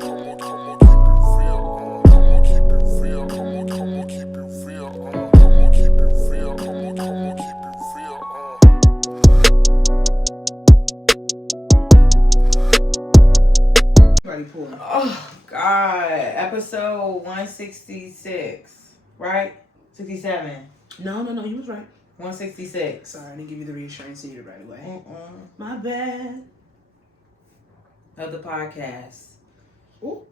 Oh, God. Episode 166, right? 67. No, you was right. 166. Sorry, I didn't give you the reassurance needed right away. My bad. Of the podcast. Ooh.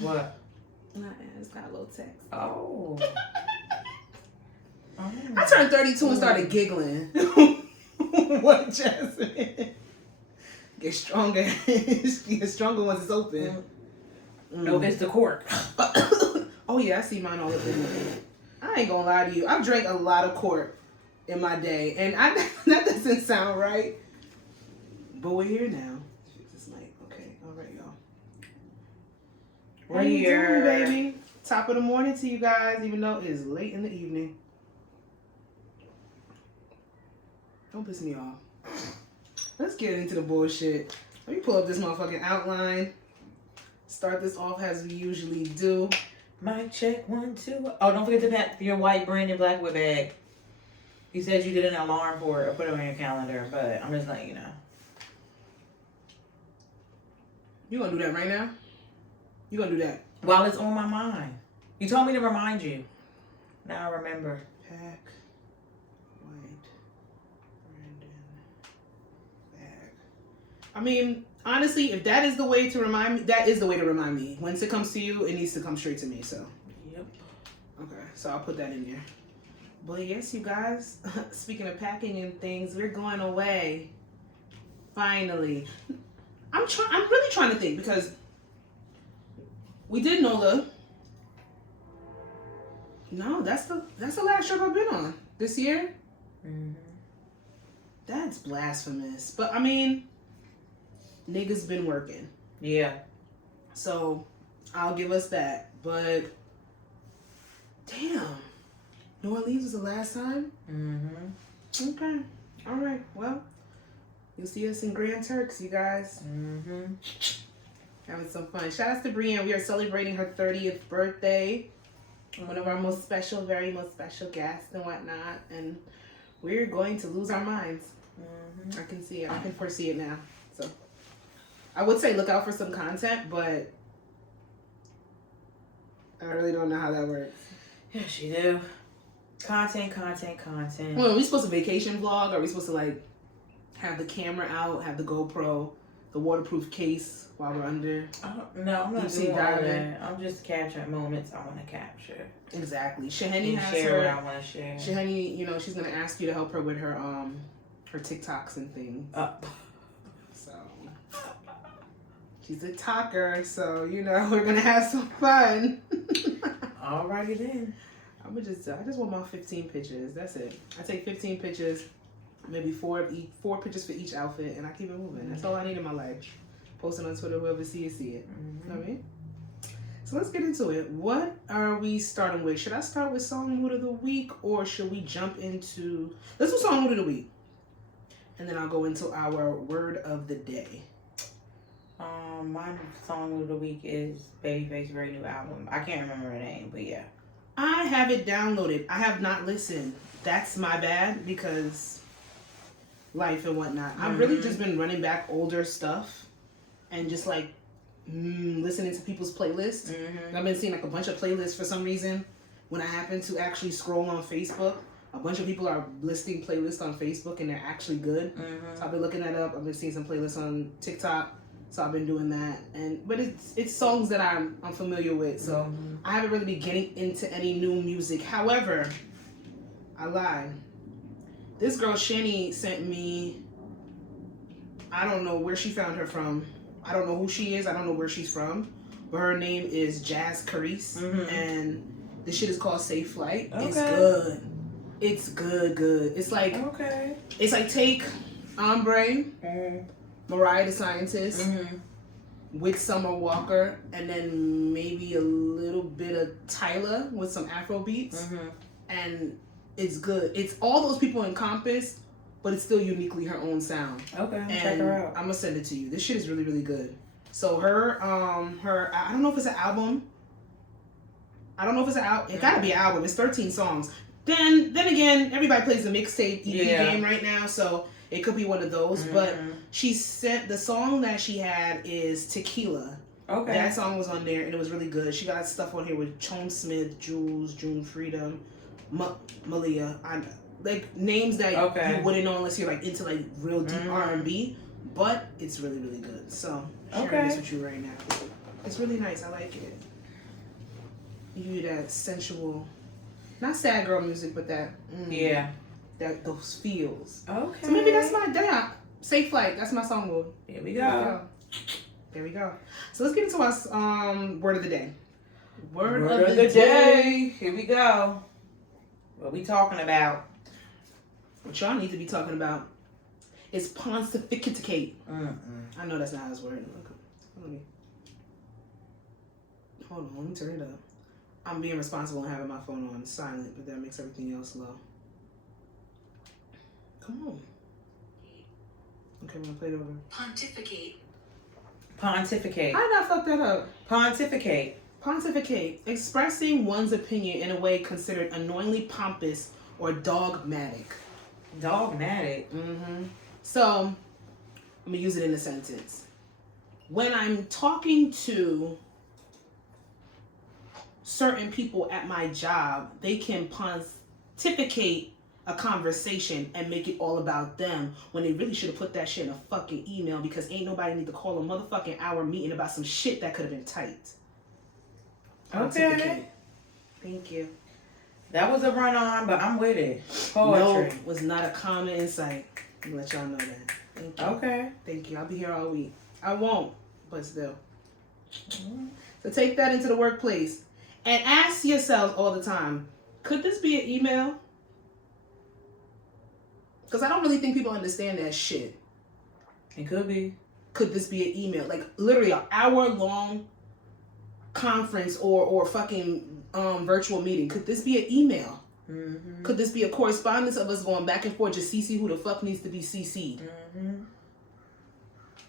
What? I just got a little text. Oh. I turned 32 and started giggling. What, Jazzy? Get stronger. Get stronger once it's open. No, it's the cork. Oh, yeah, I see mine all up in there. I ain't gonna lie to you. I've drank a lot of cork in my day, and that doesn't sound right. But we're here now. Fix this mic. Okay, all right, y'all. What are you doing, baby? Top of the morning to you guys, even though it is late in the evening. Don't piss me off. Let's get into the bullshit. Let me pull up this motherfucking outline. Start this off as we usually do. Mic check 1, 2. Oh, don't forget to pack your white Brandon Blackwood bag. You said you did an alarm for it or put it on your calendar, but I'm just letting you know. You gonna do that right now? You gonna do that? While it's on my mind. You told me to remind you. Now I remember. Pack white Brandon bag. I mean, honestly, if that is the way to remind me, that is the way to remind me. Once it comes to you, it needs to come straight to me, so. Yep. Okay, so I'll put that in there. But yes, you guys, speaking of packing and things, we're going away. Finally. I'm really trying to think because we did NOLA. No, that's the last trip I've been on this year. Mm-hmm. That's blasphemous. But I mean, niggas been working. Yeah. So I'll give us that. But damn, New Orleans was the last time? Mm-hmm. Okay. All right. Well, you'll see us in Grand Turks, you guys. Mm-hmm. Having some fun. Shout out to Brienne. We are celebrating her 30th birthday. One of our very most special guests and whatnot. And we're going to lose our minds. Mm-hmm. I can see it. I can foresee it now. So I would say look out for some content, but I really don't know how that works. Yes, you do. Content. Well, are we supposed to vacation vlog? Are we supposed to like have the camera out, have the GoPro, the waterproof case while we're under? No, I'm not doing all that. I'm just capturing moments I want to capture. Exactly. Shahani has share her. what I want to share. Shahani, she's gonna ask you to help her with her TikToks and things. So she's a talker, so we're gonna have some fun. Alrighty then. I just want my 15 pictures. That's it. I take 15 pictures, maybe four pictures for each outfit, and I keep it moving. That's all I need in my life. Post it on Twitter, whoever sees it. You know what I mean? So let's get into it. What are we starting with? Should I start with Song Mood of the Week, or should we jump into... Let's do Song Mood of the Week. And then I'll go into our Word of the Day. My Song Mood of the Week is Babyface's very new album. I can't remember the name, but yeah. I have it downloaded. I have not listened. That's my bad, because life and whatnot. I've really just been running back older stuff and just like listening to people's playlists. I've been seeing like a bunch of playlists for some reason. When I happen to actually scroll on Facebook, a bunch of people are listing playlists on Facebook and they're actually good. So I've been looking that up. I've been seeing some playlists on TikTok. So I've been doing that, but it's songs that I'm familiar with. So I haven't really been getting into any new music. However, I lied. This girl Shani sent me. I don't know where she found her from. I don't know who she is. I don't know where she's from. But her name is Jazz Carice, and the shit is called Safe Flight. Okay. It's good. It's good. It's like It's like take Ombre. Mariah the Scientist with Summer Walker, and then maybe a little bit of Tyler with some Afro beats, and it's good. It's all those people encompassed, but it's still uniquely her own sound. Okay, and check her out. I'm gonna send it to you. This shit is really, really good. So her I don't know if it's an album. I don't know if it's an album. It gotta be an album. It's 13 songs. Then again, everybody plays the mixtape EP game right now, so it could be one of those. But she said the song that she had is Tequila. Okay. That song was on there and it was really good. She got stuff on here with Chone Smith, Jules, June Freedom, Malia. Like names that you wouldn't know unless you're like into like real deep R&B. But it's really, really good. So sharing this with you right now. It's really nice. I like it. You that sensual, not sad girl music, but that that those feels. Okay. So maybe that's my Safe Flight. That's my song mode. Here we go. There we go. So let's get into our word of the day. Word of the day. Here we go. What we talking about? What y'all need to be talking about is pontificate. I know that's not how it's worded. Hold on, let me turn it up. I'm being responsible and having my phone on silent, but that makes everything else low. Come on. Okay, I'm gonna play it over. Pontificate. How did I fuck that up? Pontificate. Expressing one's opinion in a way considered annoyingly pompous or dogmatic. So, I'm gonna use it in a sentence. When I'm talking to certain people at my job, they can pontificate a conversation and make it all about them when they really should have put that shit in a fucking email, because ain't nobody need to call a motherfucking hour meeting about some shit that could have been typed. Okay. Thank you. That was a run on, but I'm with it. Poetry. No, was not a common insight. I'm gonna let y'all know that. Thank you. Okay. Thank you. I'll be here all week. I won't, but still. So take that into the workplace and ask yourselves all the time, could this be an email? Because I don't really think people understand that shit. It could be. Could this be an email? Like literally an hour-long conference or fucking virtual meeting. Could this be an email? Could this be a correspondence of us going back and forth, just CC who the fuck needs to be CC'd?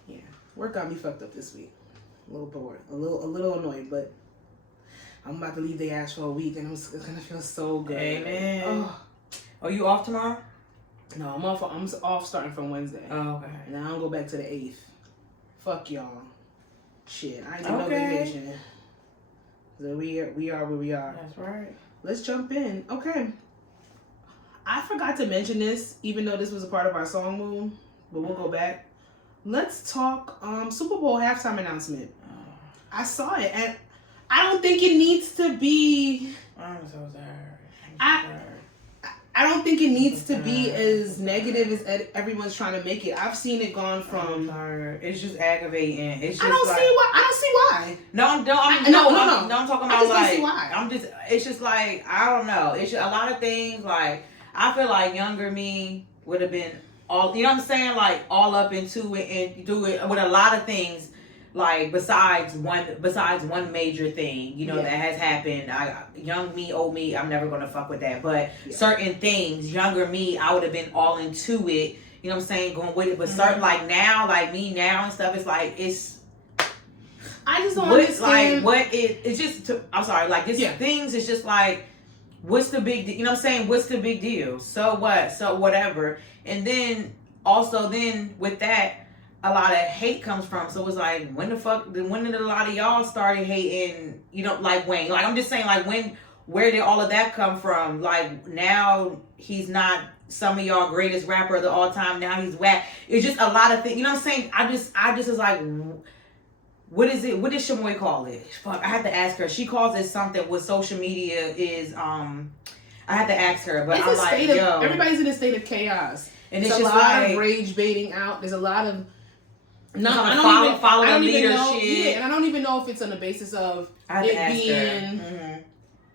Yeah. Work got me fucked up this week. A little bored. A little annoyed, but I'm about to leave the ass for a week and it's gonna feel so good. Amen. Oh. Are you off tomorrow? No, I'm off starting from Wednesday. Oh, okay. And I don't go back to the 8th. Fuck y'all. Shit, I ain't doing no vacation. So we are where we are. That's right. Let's jump in. Okay. I forgot to mention this, even though this was a part of our song moon, but we'll go back. Let's talk Super Bowl halftime announcement. I saw it, and I don't think it needs to be. I'm so sorry. I don't think it needs to be as negative as everyone's trying to make it. I've seen it gone from. It's just aggravating. It's just I don't see why. No, I'm talking about like. It's just like I don't know. It's just a lot of things. Like I feel like younger me would have been all. You know what I'm saying? Like all up into it and do it with a lot of things. Like besides one major thing, you know, that has happened. Young me, old me, I'm never gonna fuck with that. But certain things, younger me, I would have been all into it. You know what I'm saying? Going with it. But certain like now, like me now and stuff, it's like it's. I just don't understand. Like it's just. I'm sorry. Like this things. It's just like, what's the big? You know what I'm saying? What's the big deal? So what? So whatever. And then also with that. A lot of hate comes from. So it's like, when did a lot of y'all started hating, you know, like Wayne? Like, I'm just saying, like, where did all of that come from? Like, now he's not some of y'all greatest rapper of the all time. Now he's whack. It's just a lot of things. You know what I'm saying? I just was like, what is it? What does Shamoy call it? Fuck, I have to ask her. She calls it something with social media is, I have to ask her, but I'm like, yo. Everybody's in a state of chaos. And it's just a lot of rage baiting out. There's a lot of follow the leadership. And I don't even know if it's on the basis of it being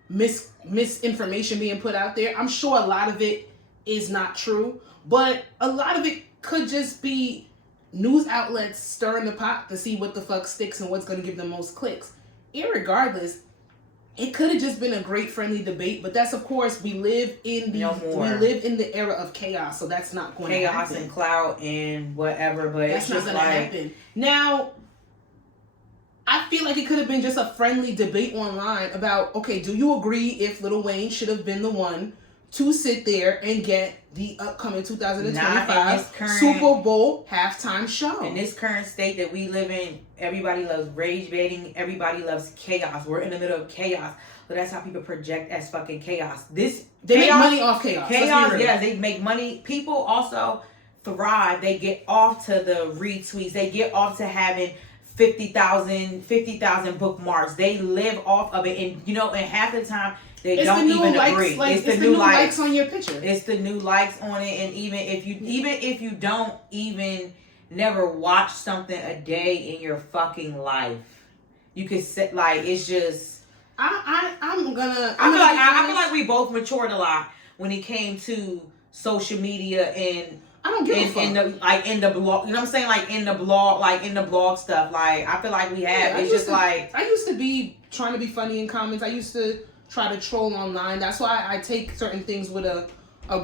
misinformation being put out there. I'm sure a lot of it is not true, but a lot of it could just be news outlets stirring the pot to see what the fuck sticks and what's going to give the most clicks. Irregardless, it could have just been a great friendly debate, but that's, of course, we live in the era of chaos, so that's not going to happen. Chaos and clout and whatever, but that's not going to happen. Now, I feel like it could have been just a friendly debate online about, okay, do you agree if Lil Wayne should have been the one to sit there and get the upcoming 2025 Super Bowl halftime show? In this current state that we live in, everybody loves rage baiting. Everybody loves chaos. We're in the middle of chaos. So that's how people project as fucking chaos. They make money off chaos. Chaos, yeah, they make money. People also thrive. They get off to the retweets. They get off to having 50,000 bookmarks. They live off of it, and and half the time they don't even agree. It's the new likes on your picture. It's the new likes on it, and even if you don't even never watch something a day in your fucking life, you could sit it's just. I feel like we both matured a lot when it came to social media and. I don't give a fuck. In the blog, you know what I'm saying? In the blog stuff. I feel like we have. I used to be trying to be funny in comments. I used to try to troll online. That's why I take certain things with a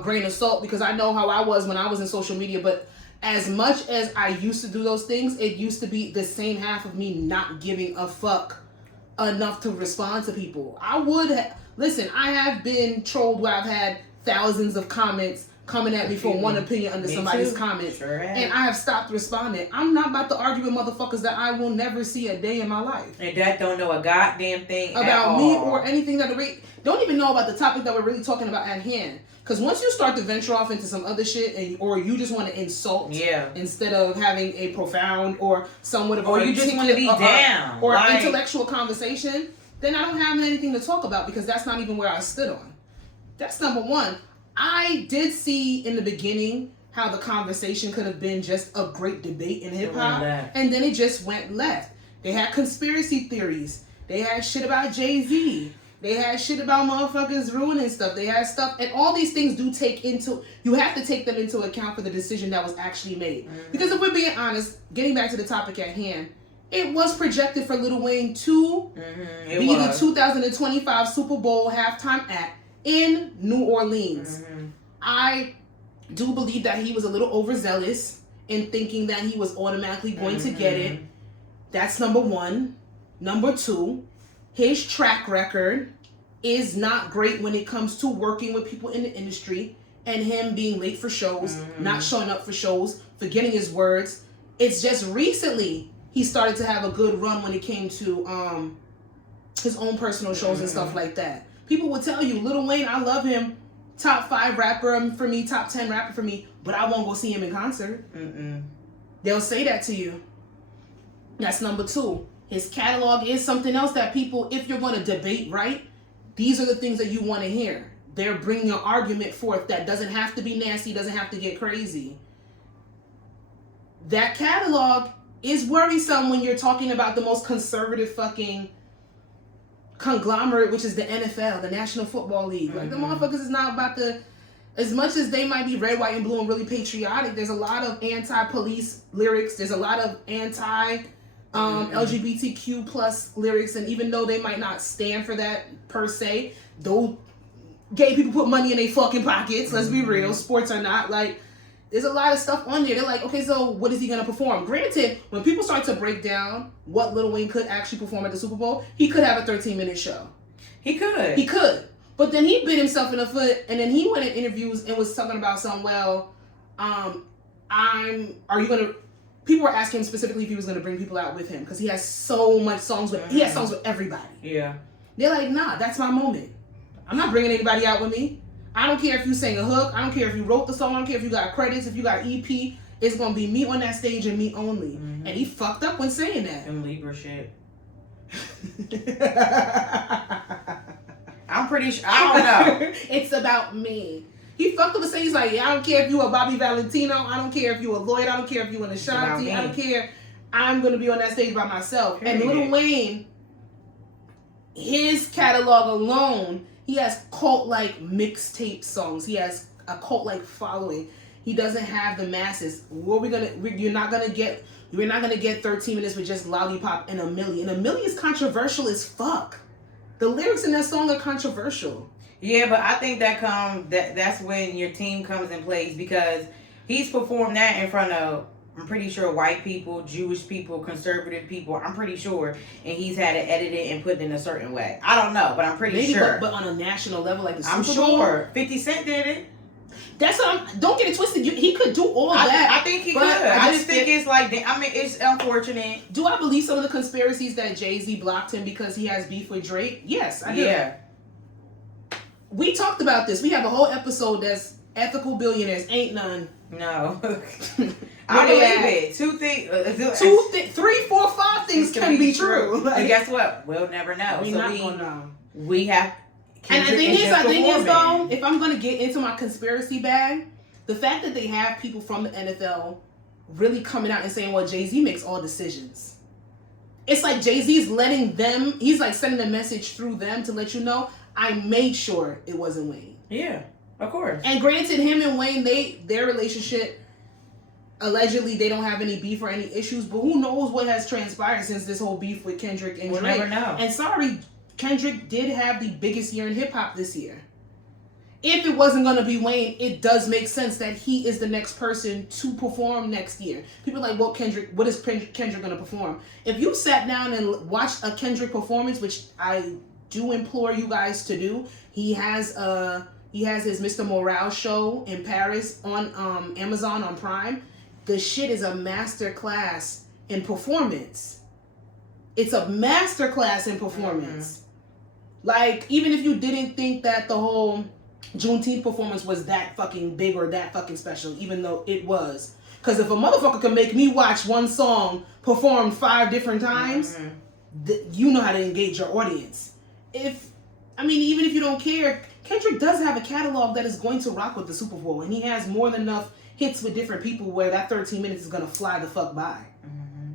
grain of salt, because I know how I was when I was in social media. But as much as I used to do those things, it used to be the same half of me not giving a fuck enough to respond to people. I have been trolled where I've had thousands of comments coming at me for one opinion under somebody's comments. Sure. And I have stopped responding. I'm not about to argue with motherfuckers that I will never see a day in my life. And that don't know a goddamn thing about me or anything that don't even know about the topic that we're really talking about at hand. Because once you start to venture off into some other shit, or you just want to insult, instead of having a profound or somewhat of you just want to be down or intellectual conversation, then I don't have anything to talk about, because that's not even where I stood on. That's number one. I did see in the beginning how the conversation could have been just a great debate in hip hop, and then it just went left. They had conspiracy theories. They had shit about Jay-Z. They had shit about motherfuckers ruining stuff. They had stuff, and all these things you have to take them into account for the decision that was actually made. Mm-hmm. Because if we're being honest, getting back to the topic at hand, it was projected for Lil Wayne to be the 2025 Super Bowl halftime act in New Orleans. Mm-hmm. I do believe that he was a little overzealous in thinking that he was automatically going to get it. That's number one. Number two, his track record is not great when it comes to working with people in the industry, and him being late for shows, not showing up for shows, forgetting his words. It's just recently he started to have a good run when it came to his own personal shows and stuff like that. People will tell you, Lil Wayne, I love him, top 5 rapper for me, top 10 rapper for me, but I won't go see him in concert. They'll say that to you. That's number two. His catalog is something else that people, if you're going to debate, right, these are the things that you want to hear. They're bringing an argument forth that doesn't have to be nasty, doesn't have to get crazy. That catalog is worrisome when you're talking about the most conservative fucking conglomerate, which is the NFL, the National Football League. Like, the motherfuckers is not about the... As much as they might be red, white, and blue and really patriotic, there's a lot of anti-police lyrics. There's a lot of LGBTQ plus lyrics, and even though they might not stand for that per se, those gay people put money in their fucking pockets. Let's be real. Sports are not. Like, there's a lot of stuff on there. They're like, okay, so what is he going to perform? Granted, when people start to break down what Lil Wayne could actually perform at the Super Bowl, he could have a 13-minute show. He could. But then he bit himself in the foot, and then he went in interviews and was talking about something, people were asking him specifically if he was going to bring people out with him, because he has so much songs he has songs with everybody. Yeah. They're like, nah, that's my moment. I'm not bringing anybody out with me. I don't care if you sang a hook. I don't care if you wrote the song. I don't care if you got credits, if you got EP. It's going to be me on that stage and me only. And he fucked up when saying that. And Libra shit. I'm pretty sure. I don't know. It's about me. He fucked up and saying, he's like, I don't care if you a Bobby Valentino. I don't care if you a Lloyd. I don't care if you an Ashanti. I don't care. I'm going to be on that stage by myself. And Lil Wayne, his catalog alone, he has cult-like mixtape songs. He has a cult-like following. He doesn't have the masses. You're not gonna get 13 minutes with just Lollipop and A Million. A Million is controversial as fuck. The lyrics in that song are controversial. Yeah, but I think that's when your team comes in place, because he's performed that in front of I'm pretty sure white people, Jewish people, conservative people, I'm pretty sure, and he's had it edited and put in a certain way. I don't know, but I'm pretty sure. But on a national level, like the Super I'm Bowl, sure 50 Cent did it. That's what don't get it twisted. He could do all that. I think he could. I just think it's like, I mean, it's unfortunate. Do I believe some of the conspiracies that Jay-Z blocked him because he has beef with Drake? Yes, I do. Yeah. We talked about this. We have a whole episode that's ethical billionaires. Ain't none. No. I believe it. 2 things. 3, 4, 5 things can be true. Like, and guess what? We'll never know. We're not gonna know. We have. And the thing is, though, if I'm gonna get into my conspiracy bag, the fact that they have people from the NFL really coming out and saying, "Well, Jay-Z makes all decisions." It's like Jay-Z's letting them. He's like sending a message through them to let you know, I made sure it wasn't Wayne. Yeah, of course. And granted, him and Wayne, their relationship, allegedly they don't have any beef or any issues, but who knows what has transpired since this whole beef with Kendrick and Drake. We'll never know. And sorry, Kendrick did have the biggest year in hip hop this year. If it wasn't going to be Wayne, it does make sense that he is the next person to perform next year. People are like, well, Kendrick, what is Kendrick going to perform? If you sat down and watched a Kendrick performance, which I do implore you guys to do, he has his Mr. Morale show in Paris on Amazon on Prime. The shit is a master class in performance. It's a master class in performance. Mm-hmm. Like, even if you didn't think that the whole Juneteenth performance was that fucking big or that fucking special, even though it was. Because if a motherfucker can make me watch one song performed 5 different times, you know how to engage your audience. Even if you don't care, Kendrick does have a catalog that is going to rock with the Super Bowl, and he has more than enough hits with different people where that 13 minutes is going to fly the fuck by. Mm-hmm.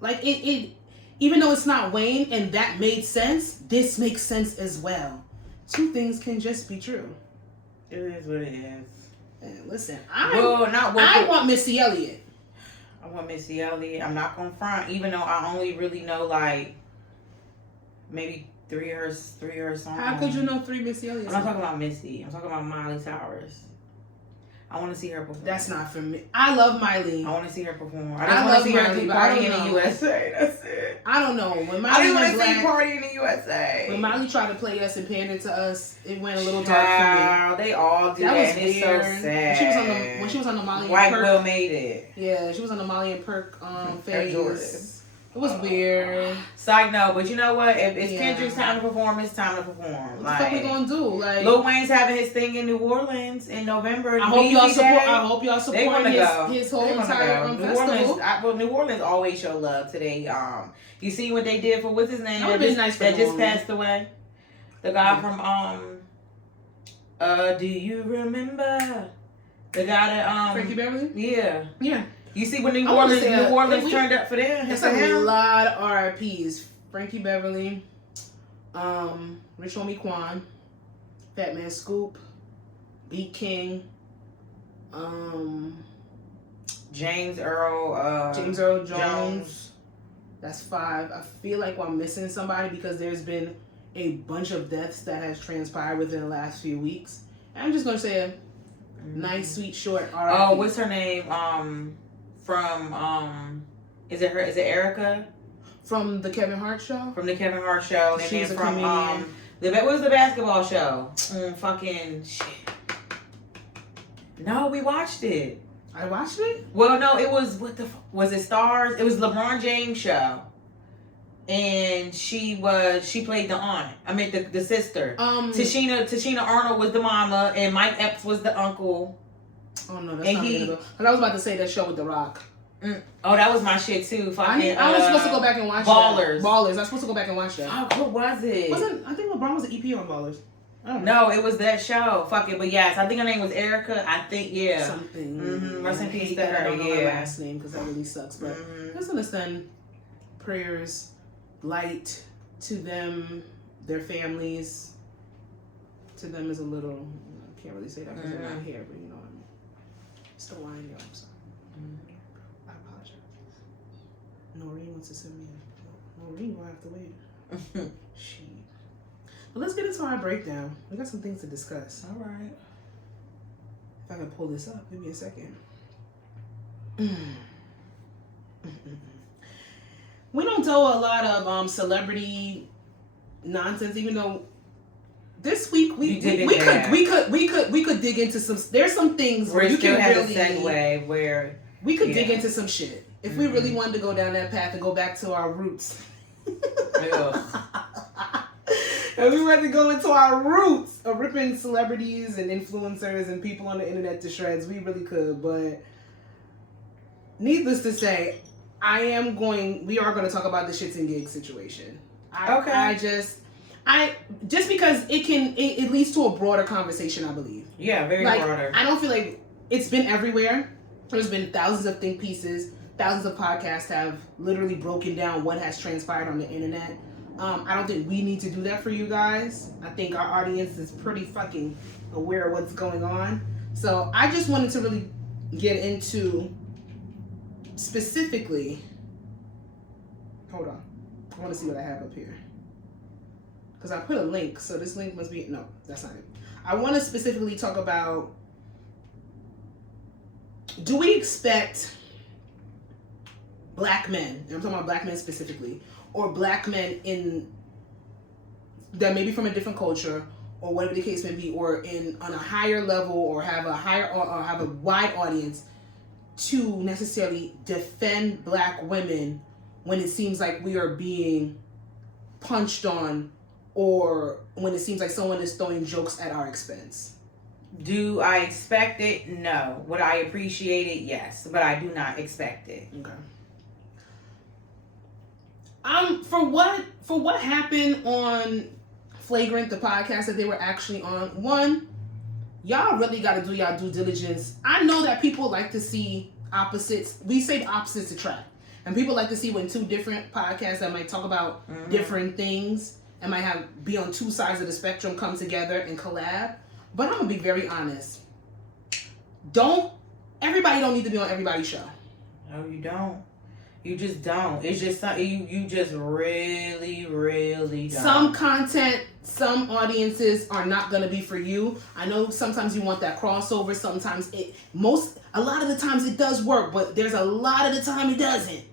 Like, it even though it's not Wayne and that made sense, this makes sense as well. 2 things can just be true. It is what it is. And listen, I want Missy Elliott. I want Missy Elliott. I'm not gonna front, even though I only really know like maybe 3 of her songs. How could you know 3 Missy Elliott songs? I'm not talking about Missy. I'm talking about Miley Cyrus. I want to see her perform. That's not for me. I love Miley. I want to see her perform. I just want to see her party in the USA. That's it. I don't know. When Miley I just want to see party in the USA. When Miley tried to play us and pander to us, it went a little dark for me. They all do that. Was it's so sad. When she was on the Molly White and Perk. Will made it. Yeah, she was on the Molly and Perk phase. It was weird. Side note, but you know what? If it's Kendrick's time to perform, it's time to perform. What the fuck we gonna do? Like, Lil Wayne's having his thing in New Orleans in November. I hope y'all support his whole entire festival. New Orleans always show love today. You see what they did for what's his name? That just passed away. The guy from do you remember the guy that Frankie Beverly? Yeah. You see when New Orleans turned up for them? It's a lot of RIPs. Frankie Beverly, Rich Homie Quan, Fat Man Scoop, Beat King, James Earl Jones. That's 5. I feel like I'm missing somebody because there's been a bunch of deaths that has transpired within the last few weeks. And I'm just gonna say a nice, sweet, short RIP. Oh, what's her name? Is it Erica? From the Kevin Hart show? From the Kevin Hart show. And she's then a comedian. What was the basketball show? Fucking shit. No, we watched it. I watched it? Well, no, it was, was it Stars? It was LeBron James show. And she played the aunt. I mean, the sister. Tashina Arnold was the mama, and Mike Epps was the uncle. Oh no, that's not good. Because I was about to say that show with The Rock. Oh, that was my shit too. Fucking, I was supposed to go back and watch Ballers. That. Ballers. I was supposed to go back and watch that. Oh, what was it? I think LeBron was an EP on Ballers. I don't know. No, it was that show. Fuck it, but yes, I think her name was Erica. I think something. Mm-hmm. Rest in peace to her. I don't know her last name because that really sucks. But let's understand prayers, light to them, their families. To them is a little. I can't really say that because they're not here, but you know what I mean. It's the line, yo. I'm sorry. I apologize. Noreen wants to send me Noreen will have to wait. Shit. But let's get into our breakdown. We got some things to discuss. All right. If I can pull this up, give me a second. We don't do a lot of celebrity nonsense, even though this week we could dig into some. There's some things where you can really segue where we could dig into some shit if we really wanted to go down that path and go back to our roots. And we wanted to go into our roots of ripping celebrities and influencers and people on the internet to shreds. We really could, but needless to say, we are going to talk about the shits and gigs situation. I just because it leads to a broader conversation, I believe. Yeah, very broader. I don't feel like it's been everywhere. There's been thousands of think pieces, thousands of podcasts have literally broken down what has transpired on the internet. I don't think we need to do that for you guys. I think our audience is pretty fucking aware of what's going on. So I just wanted to really get into specifically. Hold on. I want to see what I have up here. Because I put a link, so this link must be... No, that's not it. I want to specifically talk about... Do we expect black men, and I'm talking about black men specifically, or black men in that maybe from a different culture, or whatever the case may be, or on a higher level, or have a wide audience, to necessarily defend black women when it seems like we are being punched on, or when it seems like someone is throwing jokes at our expense? Do I expect it? No. Would I appreciate it? Yes. But I do not expect it. Okay. For what happened on Flagrant, the podcast that they were actually on, one, y'all really got to do y'all due diligence. I know that people like to see opposites. We say opposites attract. And people like to see when two different podcasts that might talk about different things and might be on two sides of the spectrum come together and collab. But I'm going to be very honest. Everybody don't need to be on everybody's show. No, you don't. You just don't. It's just something you just really, really don't. Some content, some audiences are not going to be for you. I know sometimes you want that crossover. Sometimes a lot of the times it does work, but there's a lot of the time it doesn't.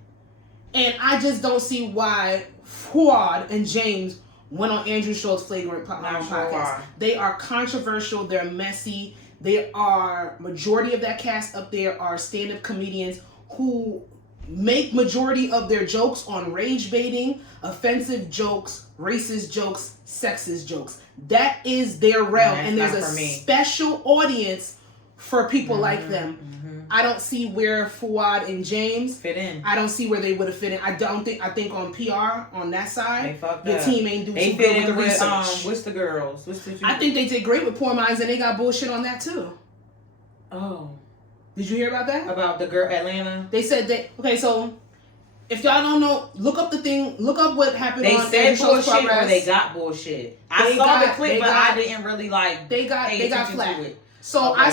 And I just don't see why Fuad and James went on Andrew Schultz's Flagrant podcast. They are controversial. They're messy. Majority of that cast up there are stand-up comedians who make majority of their jokes on rage baiting, offensive jokes, racist jokes, sexist jokes. That is their realm. And there's a special audience for people like them. I don't see where Fuad and James fit in. I don't see where they would have fit in. I think on PR, on that side, they fucked your up. Team ain't do too good with the research. What's the girls? I think they did great with Poor Minds, and they got bullshit on that too. Oh. Did you hear about that? About the girl Atlanta? They said that. Okay, so if y'all don't know, look up what happened. They on said bullshit or they got bullshit. I saw the clip, but I didn't really like. They got flat. So okay. I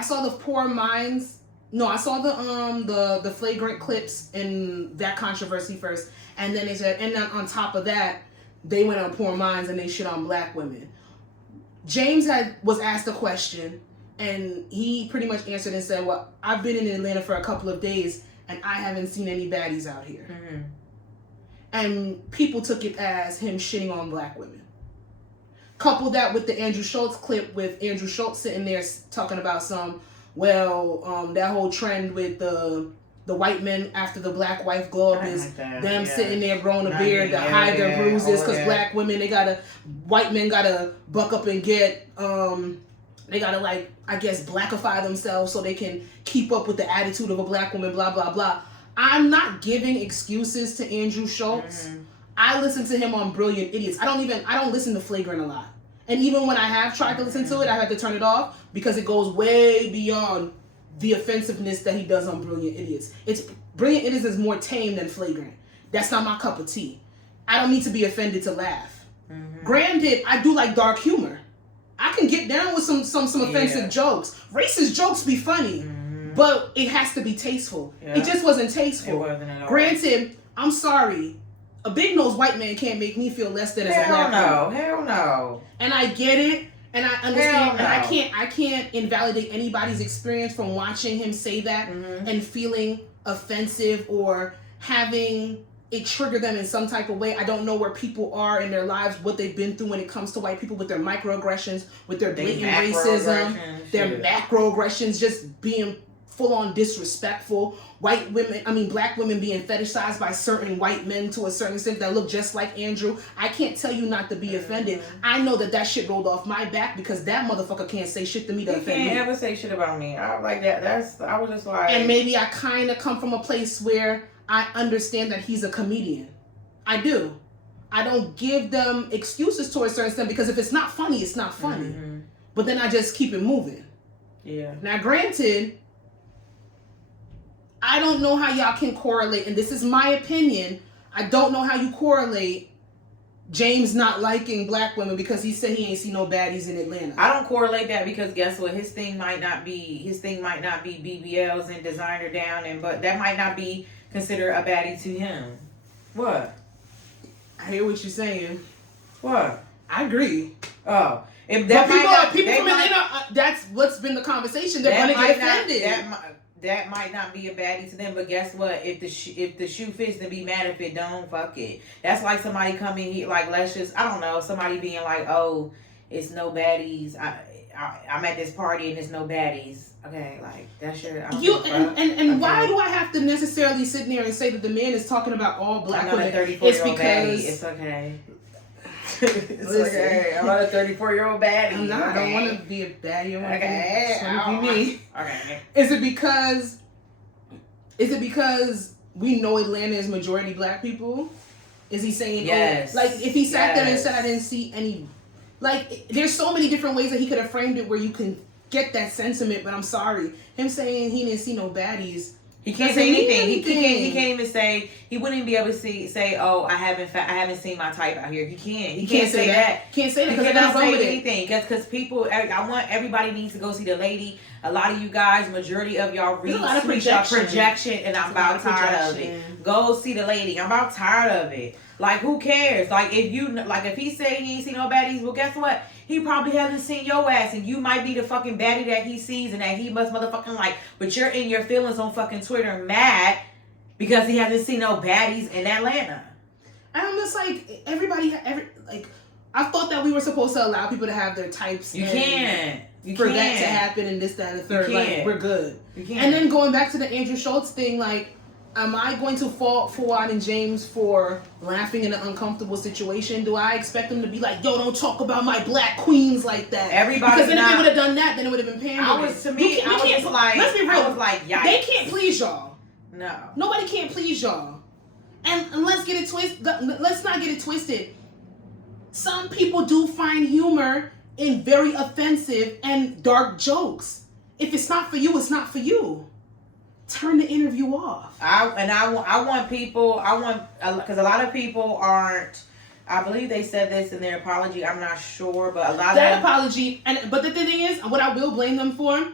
saw the Poor Minds. No, I saw the Flagrant clips in that controversy first, and then they said, and then on top of that, they went on Poor Minds and they shit on black women. James was asked a question, and he pretty much answered and said, "Well, I've been in Atlanta for a couple of days, and I haven't seen any baddies out here." Mm-hmm. And people took it as him shitting on black women. Couple that with the Andrew Schultz clip with Andrew Schultz sitting there talking about that whole trend with the white men after the black wife glow up is them sitting there growing a beard to hide their bruises because black women, white men gotta buck up and get, they gotta blackify themselves so they can keep up with the attitude of a black woman, blah, blah, blah. I'm not giving excuses to Andrew Schultz. Mm-hmm. I listen to him on Brilliant Idiots. I don't listen to Flagrant a lot. And even when I have tried to listen to it, I had to turn it off because it goes way beyond the offensiveness that he does on Brilliant Idiots. Brilliant Idiots is more tame than Flagrant. That's not my cup of tea. I don't need to be offended to laugh. Mm-hmm. Granted, I do like dark humor. I can get down with some offensive jokes. Racist jokes be funny, but it has to be tasteful. Yeah. It just wasn't tasteful. It wasn't at all. Granted, I'm sorry. A big-nosed white man can't make me feel less than as a black woman. Hell no. And I get it, and I understand, and I can't invalidate anybody's experience from watching him say that and feeling offensive or having it trigger them in some type of way. I don't know where people are in their lives, what they've been through when it comes to white people with their microaggressions, with their blatant racism, their macroaggressions, just being full on disrespectful. Black women being fetishized by certain white men to a certain extent that look just like Andrew. I can't tell you not to be offended. I know that shit rolled off my back because that motherfucker can't say shit to me to offend me. He can't ever say shit about me. I like that. I was just like... And maybe I kind of come from a place where I understand that he's a comedian. I do. I don't give them excuses to a certain extent because if it's not funny, it's not funny. Mm-hmm. But then I just keep it moving. Yeah. Now, granted, I don't know how y'all can correlate, and this is my opinion. I don't know how you correlate James not liking black women because he said he ain't seen no baddies in Atlanta. I don't correlate that because guess what? His thing might not be BBLs and designer down, but that might not be considered a baddie to him. What? I hear what you're saying. What? I agree. Oh. If that people from Atlanta, that's what's been the conversation. They're gonna get offended. That might not be a baddie to them, but guess what? If the shoe fits, then be mad if it don't. Fuck it. That's like somebody coming here, like let's just, I don't know, somebody being like, oh, it's no baddies. I'm at this party and there's no baddies. Okay, like that's your. And why do I have to necessarily sit there and say that the man is talking about all black women? It's because it's okay. It's okay. I'm not a 34-year-old baddie. I don't want to be a baddie. I want to be me. Okay. Is it because we know Atlanta is majority black people? Is he saying yes? Like if he sat there and said I didn't see any, like there's so many different ways that he could have framed it where you can get that sentiment. But I'm sorry, him saying he didn't see no baddies. He can't say anything. He can't even say. He wouldn't even be able to say, "Oh, I haven't seen my type out here." He can't. He can't say that. Can't say that because he cannot say anything. Because people, everybody needs to go see the lady. A lot of you guys, majority of y'all read projection, and I'm about tired of it. Go see the lady. I'm about tired of it. Like, who cares? Like, if he say he ain't seen no baddies, well, guess what? He probably hasn't seen your ass, and you might be the fucking baddie that he sees and that he must motherfucking like. But you're in your feelings on fucking Twitter mad because he hasn't seen no baddies in Atlanta. And I'm just like, I thought that we were supposed to allow people to have their types. You can't. That to happen and this, that, and the third. Like, we're good. You can't. And then going back to the Andrew Schultz thing, like, am I going to fault Fawad and James for laughing in an uncomfortable situation? Do I expect them to be like, yo, don't talk about my black queens like that? Everybody's because then if they would have done that, then it would have been pandering. Let's be real. Yikes. They can't please y'all. No. Nobody can't please y'all. And let's get it twisted. Let's not get it twisted. Some people do find humor in very offensive and dark jokes. If it's not for you, it's not for you. Turn the interview off. I want because a lot of people aren't. I believe they said this in their apology. I'm not sure, but a lot that apology. But the thing is, what I will blame them for,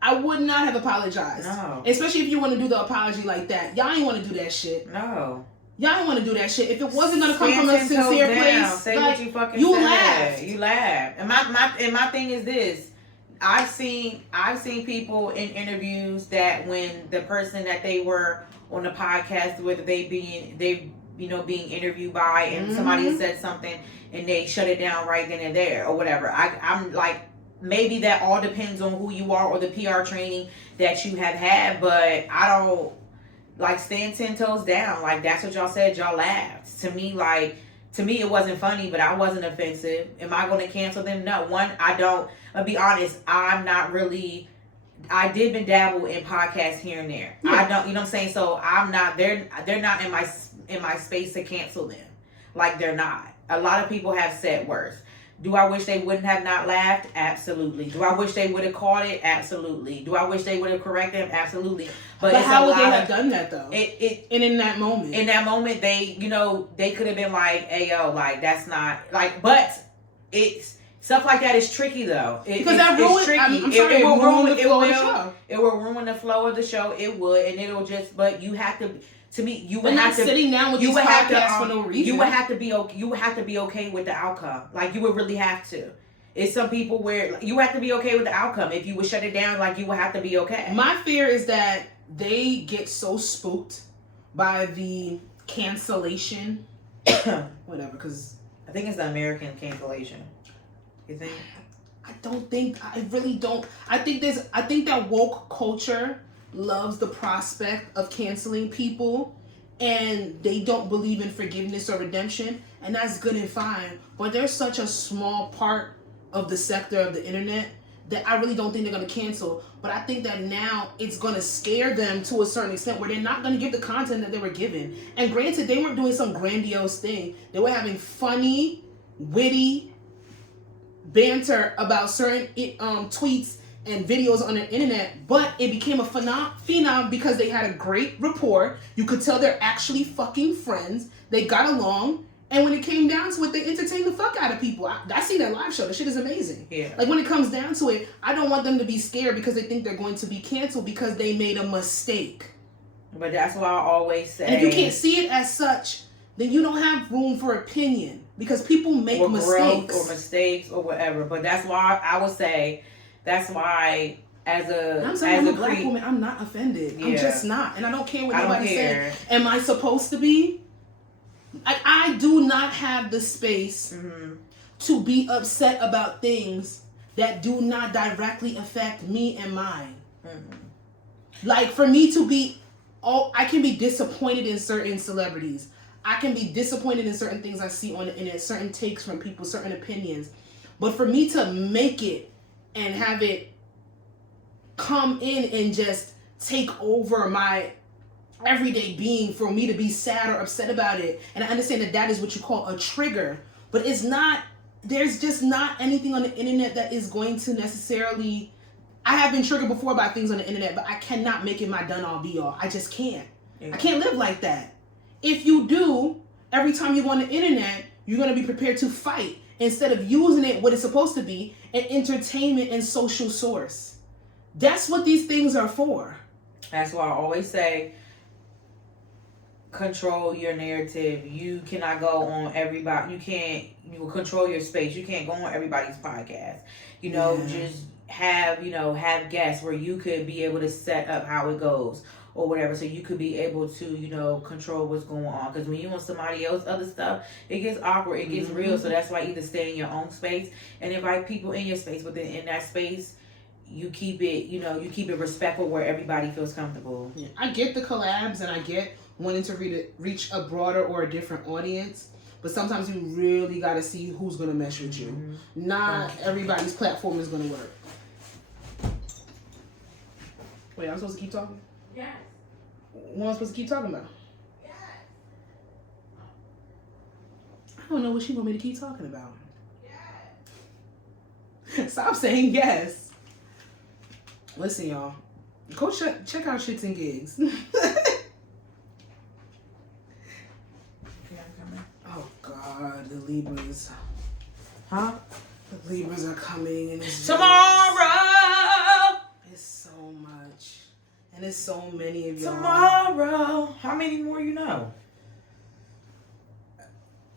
I would not have apologized. No. Especially if you want to do the apology like that. Y'all ain't want to do that shit. No. Y'all ain't want to do that shit. If it wasn't gonna come from a sincere place, say what you fucking you said. laughed. You laughed. And my thing is this. I've seen people in interviews that when the person that they were on the podcast with, being interviewed by, and somebody said something and they shut it down right then and there or whatever. I'm like, maybe that all depends on who you are or the PR training that you have had, but I don't like stand 10 toes down. Like, that's what y'all said. Y'all laughed. To me, it wasn't funny, but I wasn't offensive. Am I going to cancel them? No. One, I don't. I'll be honest. I'm not really. I did been dabble in podcasts here and there. Yeah. I don't. You know what I'm saying? So I'm not. They're not in my space to cancel them. Like, they're not. A lot of people have said worse. Do I wish they wouldn't have not laughed? Absolutely. Do I wish they would have caught it? Absolutely. Do I wish they would have corrected them? Absolutely. But how would they have done that though? And in that moment, they could have been like, "Hey, yo, like that's not like." But it's stuff like that is tricky though. Because that ruins. Tricky. I'm sorry, it will ruin the flow of the show. It will ruin the flow of the show. It would, and it'll just. But you have to. To me, you would We're have not to sitting down with these podcasts for no reason. You would have to be okay with the outcome. Like, you would really have to. It's some people where you have to be okay with the outcome. If you would shut it down, like, you would have to be okay. My fear is that they get so spooked by the cancellation, whatever, because I think it's the American cancellation. You think? I really don't. I think that woke culture loves the prospect of canceling people, and they don't believe in forgiveness or redemption, and that's good and fine. But there's such a small part of the sector of the internet that I really don't think they're going to cancel. But I think that now it's going to scare them to a certain extent where they're not going to give the content that they were given. And granted, they weren't doing some grandiose thing. They were having funny, witty banter about certain tweets and videos on the internet, but it became a phenom because they had a great rapport. You could tell they're actually fucking friends. They got along, and when it came down to it, they entertained the fuck out of people. I see their live show. The shit is amazing. Yeah. Like, when it comes down to it, I don't want them to be scared because they think they're going to be canceled because they made a mistake. But that's why I always say... And if you can't see it as such, then you don't have room for opinion because people make mistakes. Or mistakes or whatever. But that's why I would say... That's why, I'm a black woman, I'm not offended. Yeah. I'm just not. And I don't care what nobody said. Am I supposed to be? I do not have the space to be upset about things that do not directly affect me and mine. Mm-hmm. Like, for me to be... I can be disappointed in certain celebrities. I can be disappointed in certain things I see on the internet, certain takes from people, certain opinions. But for me to make it and have it come in and just take over my everyday being for me to be sad or upset about it. And I understand that is what you call a trigger. But it's not, there's just not anything on the internet that is going to necessarily... I have been triggered before by things on the internet, but I cannot make it my done-all be-all. I just can't. Yeah. I can't live like that. If you do, every time you go on the internet, you're going to be prepared to fight instead of using it what it's supposed to be, an entertainment and social source. That's what these things are for. That's why I always say, control your narrative. You cannot go on everybody. You will control your space. You can't go on everybody's podcast. Just have guests where you could be able to set up how it goes or whatever, so you could be able to, control what's going on. Because when you want somebody else other stuff, it gets awkward, it gets real. So that's why either stay in your own space and invite people in your space, but then in that space, you keep it respectful where everybody feels comfortable. Yeah. I get the collabs and I get wanting to reach a broader or a different audience, but sometimes you really got to see who's going to mesh with you. Mm-hmm. Not everybody's platform is going to work. Wait, I'm supposed to keep talking? Yes. What am I supposed to keep talking about? Yes. I don't know what she want me to keep talking about. Yes. Stop saying yes. Listen, y'all. Go check out Shxts and Gigs. Oh, God. The Libras. Huh? The Libras are coming. And it's tomorrow! It's so much. And there's so many of y'all. Tomorrow. How many more you know?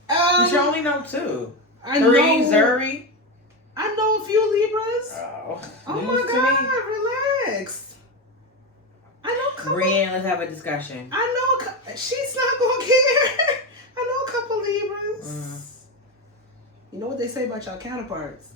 You should only know two. I know. Zuri. I know a few Libras. Oh my God, relax. I know a couple. Brienne, let's have a discussion. I know she's not gonna care. I know a couple Libras. You know what they say about y'all counterparts?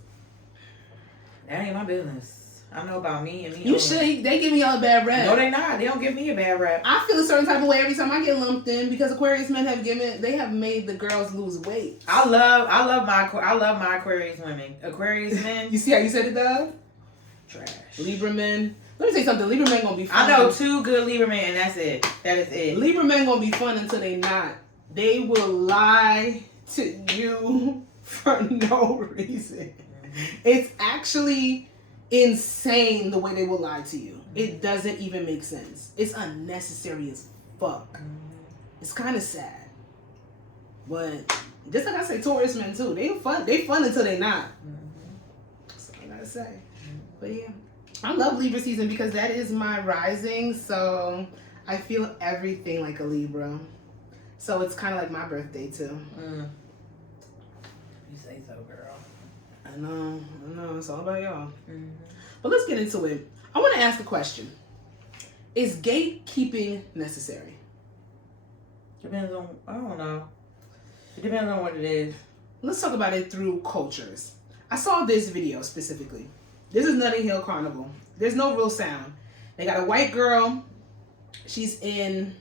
That ain't my business. I know about me and me. You should. They give me y'all a bad rap. No, they not. They don't give me a bad rap. I feel a certain type of way every time I get lumped in because Aquarius men have made the girls lose weight. I love my Aquarius women. Aquarius men. You see how you said it, Dove? Trash. Libra men. Let me say something. Libra men gonna be fun. I know two good Libra men, and that's it. That is it. Libra men gonna be fun until they not. They will lie to you for no reason. Mm-hmm. It's actually insane the way they will lie to you. It doesn't even make sense. It's unnecessary as fuck. It's kind of sad. But just like I say, Taurus men too. They fun until they not. That's all I gotta say. But yeah, I love Libra season because that is my rising. So I feel everything like a Libra. So it's kind of like my birthday too. You say so, girl. I know. It's all about y'all. But let's get into it. I want to ask a question. Is gatekeeping necessary? Depends on, I don't know. It depends on what it is. Let's talk about it through cultures. I saw this video specifically. This is Notting Hill Carnival. There's no real sound. They got a white girl. She's in...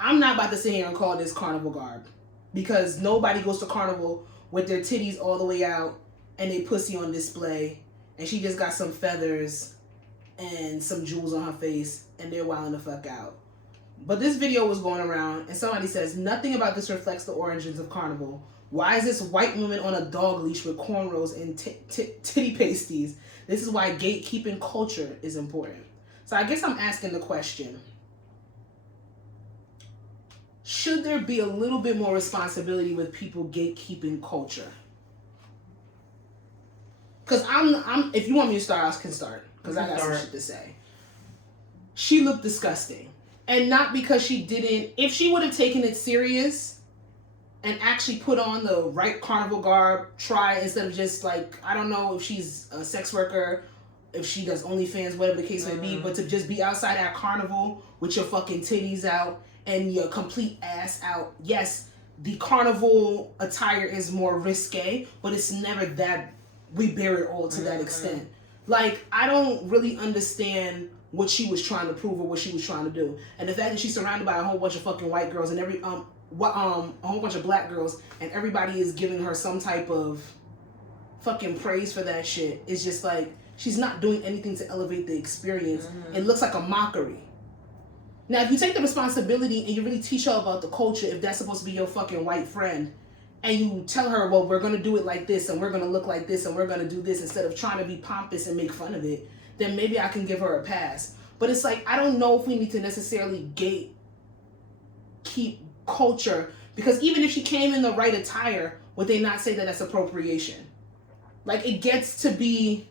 I'm not about to sit here and call this carnival garb. Because nobody goes to carnival with their titties all the way out and they pussy on display. And she just got some feathers and some jewels on her face. And they're wilding the fuck out. But this video was going around and somebody says, nothing about this reflects the origins of carnival. Why is this white woman on a dog leash with cornrows and titty pasties? This is why gatekeeping culture is important. So I guess I'm asking the question, should there be a little bit more responsibility with people gatekeeping culture? Because I'm if you want me to start, I can start. Because I got some shit to say. She looked disgusting. And not because she didn't, if she would have taken it serious and actually put on the right carnival garb, try instead of just like, I don't know if she's a sex worker, if she does OnlyFans, whatever the case may be, but to just be outside at carnival with your fucking titties out and your complete ass out. Yes, the carnival attire is more risque, but it's never that we bear it all to that extent. Like, I don't really understand what she was trying to prove or what she was trying to do. And the fact that she's surrounded by a whole bunch of fucking white girls and a whole bunch of black girls and everybody is giving her some type of fucking praise for that shit is just like, she's not doing anything to elevate the experience. It looks like a mockery. Now, if you take the responsibility and you really teach her about the culture, if that's supposed to be your fucking white friend, and you tell her, well, we're going to do it like this and we're going to look like this and we're going to do this instead of trying to be pompous and make fun of it, then maybe I can give her a pass. But it's like, I don't know if we need to necessarily keep culture, because even if she came in the right attire, would they not say that that's appropriation? Like, it gets to be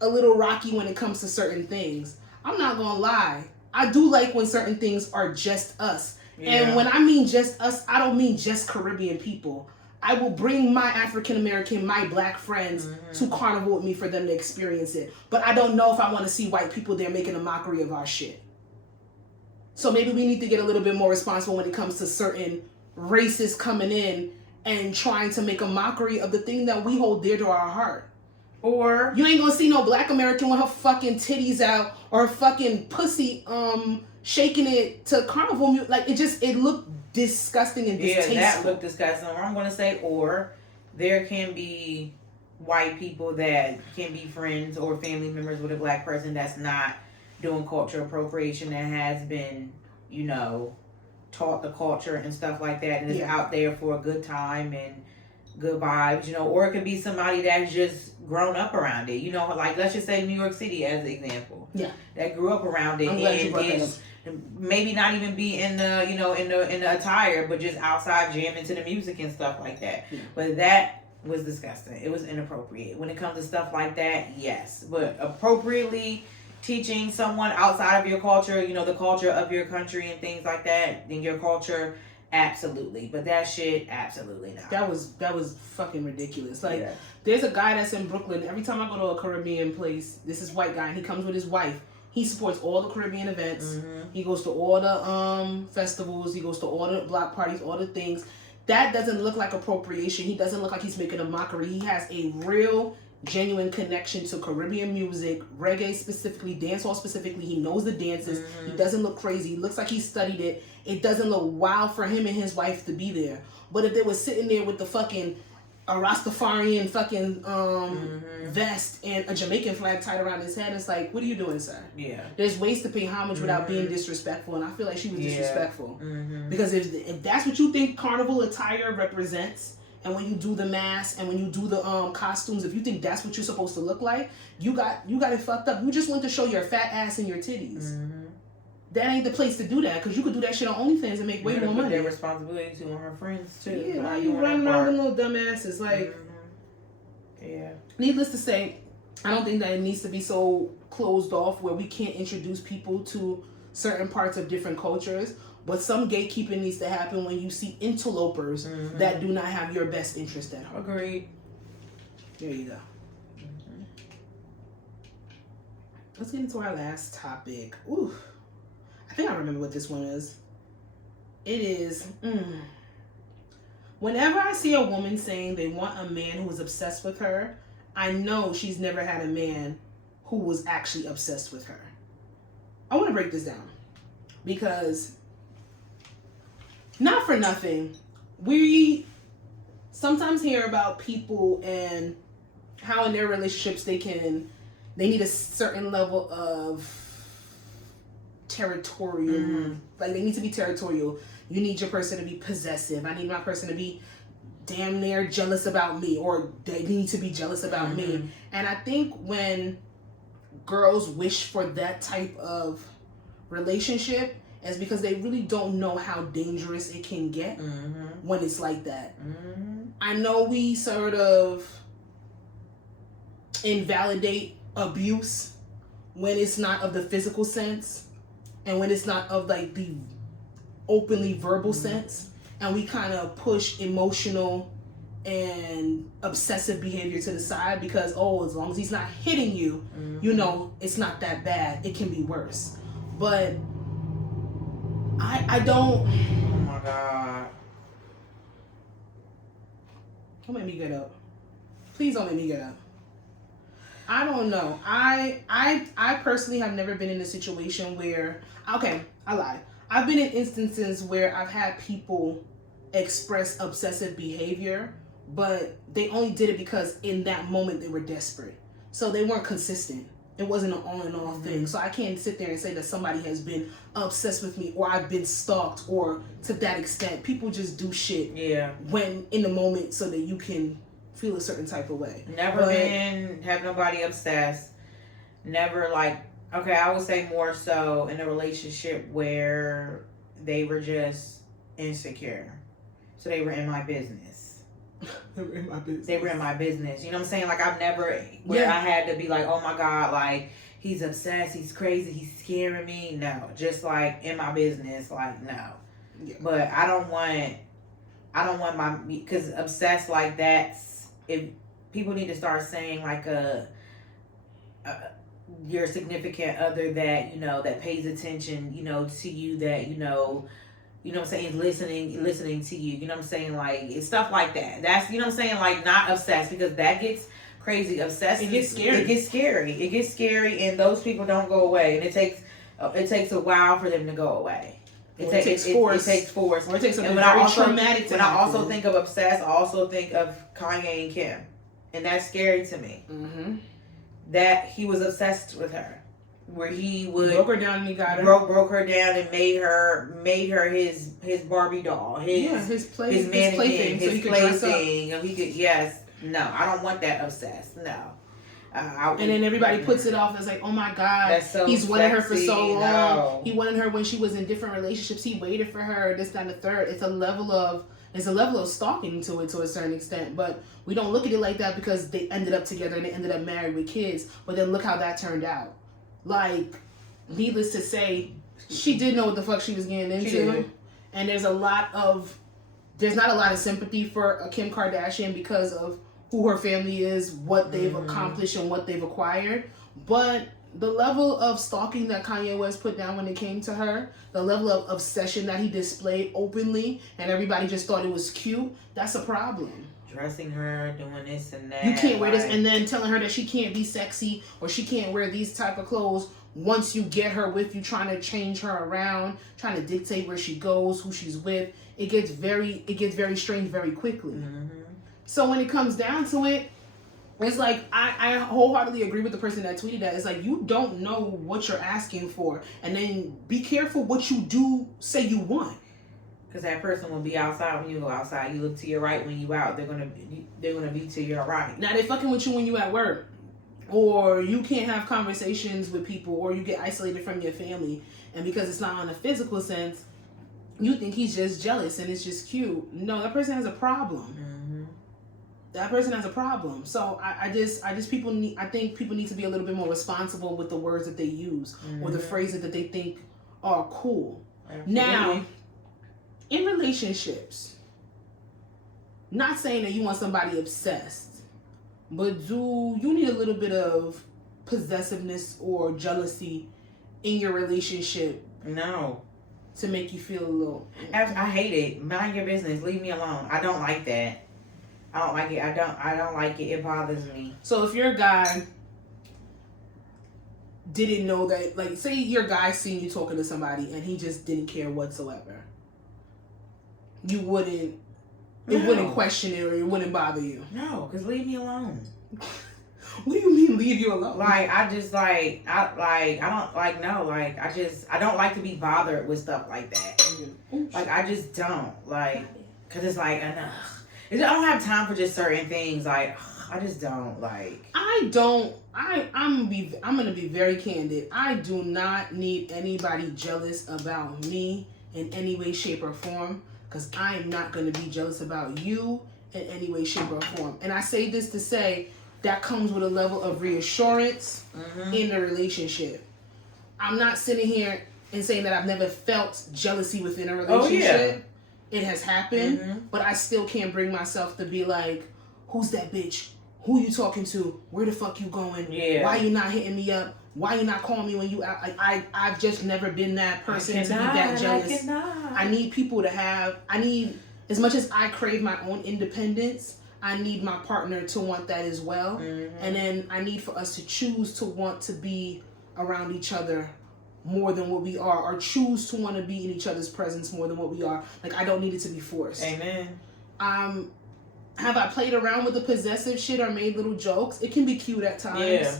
a little rocky when it comes to certain things. I'm not gonna lie, I do like when certain things are just us. Yeah. And when I mean just us, I don't mean just Caribbean people. I will bring my African American, my black friends to carnival with me for them to experience it. But I don't know if I want to see white people there making a mockery of our shit. So maybe we need to get a little bit more responsible when it comes to certain racists coming in and trying to make a mockery of the thing that we hold dear to our heart. Or you ain't gonna see no black American with her fucking titties out or her fucking pussy shaking it to carnival music. Like, it looked disgusting and distasteful. Yeah, that looked disgusting. Or I'm going to say, or there can be white people that can be friends or family members with a black person that's not doing culture appropriation, that has been, you know, taught the culture and stuff like that, and is out there for a good time and good vibes, you know. Or it could be somebody that's just grown up around it, you know, like let's just say New York City as an example. Yeah. That grew up around it and maybe not even be in the, you know, in the attire, but just outside jamming to the music and stuff like that. Yeah. But that was disgusting. It was inappropriate. When it comes to stuff like that, yes. But appropriately teaching someone outside of your culture, you know, the culture of your country and things like that, then your culture, absolutely. But that shit, absolutely not. That was fucking ridiculous. Like, there's a guy that's in Brooklyn. Every time I go to a Caribbean place, this is white guy, and he comes with his wife. He supports all the Caribbean events. He goes to all the festivals. He goes to all the block parties, all the things. That doesn't look like appropriation. He doesn't look like he's making a mockery. He has a real, genuine connection to Caribbean music, reggae specifically, dancehall specifically. He knows the dances. He doesn't look crazy. He looks like he studied it. It doesn't look wild for him and his wife to be there. But if they were sitting there with the fucking a Rastafarian fucking vest and a Jamaican flag tied around his head, it's like, what are you doing, sir? Yeah. There's ways to pay homage without being disrespectful, and I feel like she was disrespectful. Because if that's what you think carnival attire represents, and when you do the mask and when you do the costumes, if you think that's what you're supposed to look like, you got it fucked up. You just went to show your fat ass and your titties. That ain't the place to do that, because you could do that shit on OnlyFans and make way more money. Their responsibility to her friends too. Yeah, why you running around with little dumbasses? Like, yeah. Needless to say, I don't think that it needs to be so closed off where we can't introduce people to certain parts of different cultures. But some gatekeeping needs to happen when you see interlopers that do not have your best interest at heart. Agreed. There you go. Let's get into our last topic. Ooh, I think I remember what this one is. It is, whenever I see a woman saying they want a man who is obsessed with her, I know she's never had a man who was actually obsessed with her. I want to break this down because, not for nothing, we sometimes hear about people and how in their relationships they need a certain level of territorial, like they need to be territorial. You need your person to be possessive. I need my person to be damn near jealous about me, or they need to be jealous about me. And I think when girls wish for that type of relationship, is because they really don't know how dangerous it can get when it's like that. I know we sort of invalidate abuse when it's not of the physical sense and when it's not of like the openly verbal sense, and we kind of push emotional and obsessive behavior to the side because, as long as he's not hitting you, you know, it's not that bad. It can be worse. But I don't. Oh my God. Don't make me get up. Please don't make me get up. I don't know. I personally have never been in a situation where, okay, I lied. I've been in instances where I've had people express obsessive behavior, but they only did it because in that moment they were desperate. So they weren't consistent. It wasn't an all in all thing. So I can't sit there and say that somebody has been obsessed with me or I've been stalked or to that extent. People just do shit when in the moment so that you can feel a certain type of way. Never been, have nobody obsessed. Never okay, I would say more so in a relationship where they were just insecure. So they were in my business. They were in my business. They were in my business. You know what I'm saying? Like, I've never, where I had to be like, oh my God, like, he's obsessed, he's crazy, he's scaring me. No, just like in my business, like, no. Yeah. But I don't want my, because obsessed like that's, if people need to start saying like your significant other that, you know, that pays attention, you know, to you, that, you know what I'm saying, listening to you, you know what I'm saying, like, it's stuff like that. That's, you know what I'm saying, like, not obsessed, because that gets crazy. Obsessed, it gets scary. It gets scary, and those people don't go away, and it takes a while for them to go away. It takes force. It takes force. Or it takes something very traumatic to happen. When I also think of obsessed, I also think of Kanye and Kim, and that's scary to me. That he was obsessed with her, where he would broke her down and he got her broke her down and made her his Barbie doll, his mannequin, his plaything. He could no, I don't want that obsessed. No. And then everybody puts it off as like, oh my God, he's wanted her for so long. No. He wanted her when she was in different relationships. He waited for her, this, that, and the third. It's a level of stalking to it to a certain extent, but we don't look at it like that because they ended up together and they ended up married with kids. But then look how that turned out. Like, needless to say, she did know what the fuck she was getting into, and there's not a lot of sympathy for Kim Kardashian because of who her family is, what they've accomplished, and what they've acquired. But the level of stalking that Kanye West put down when it came to her, the level of obsession that he displayed openly, and everybody just thought it was cute, that's a problem. Dressing her, doing this and that. You can't wear this, and then telling her that she can't be sexy or she can't wear these type of clothes once you get her with you, trying to change her around, trying to dictate where she goes, who she's with. It gets very strange very quickly. So when it comes down to it, it's like, I wholeheartedly agree with the person that tweeted that. It's like, you don't know what you're asking for, and then be careful what you do say you want. Because that person will be outside when you go outside. You look to your right when you out. They're gonna be to your right. Now they fucking with you when you at work, or you can't have conversations with people, or you get isolated from your family, and because it's not on a physical sense, you think he's just jealous and it's just cute. No, that person has a problem. That person has a problem. So I think people need to be a little bit more responsible with the words that they use or the phrases that they think are cool. Now, in relationships, not saying that you want somebody obsessed, but do you need a little bit of possessiveness or jealousy in your relationship No. To make you feel a little... I hate it. Mind your business. Leave me alone. I don't like that. I don't like it. I don't like it. It bothers me. So if your guy didn't know that, like, say your guy seen you talking to somebody and he just didn't care whatsoever, you wouldn't... It wouldn't question it or it wouldn't bother you. No, because leave me alone. What do you mean leave you alone? Like, I don't like to be bothered with stuff like that. Mm-hmm. Like, I just don't. Like, because it's like, enough. I don't have time for just certain things. Like, I just don't. Like, I'm gonna be very candid. I do not need anybody jealous about me in any way, shape, or form. Because I am not going to be jealous about you in any way, shape, or form. And I say this to say that comes with a level of reassurance in the relationship. I'm not sitting here and saying that I've never felt jealousy within a relationship. It has happened, but I still can't bring myself to be like, who's that bitch? Who you talking to? Where the fuck you going? Yeah. Why you not hitting me up? Why you not calling me when you out? I've just never been that person to be that jealous. I need people to have, as much as I crave my own independence, I need my partner to want that as well. And then I need for us to choose to want to be around each other more than what we are, or choose to want to be in each other's presence more than what we are. Like, I don't need it to be forced. Amen. Have I played around with the possessive shit or made little jokes? It can be cute at times. Yeah.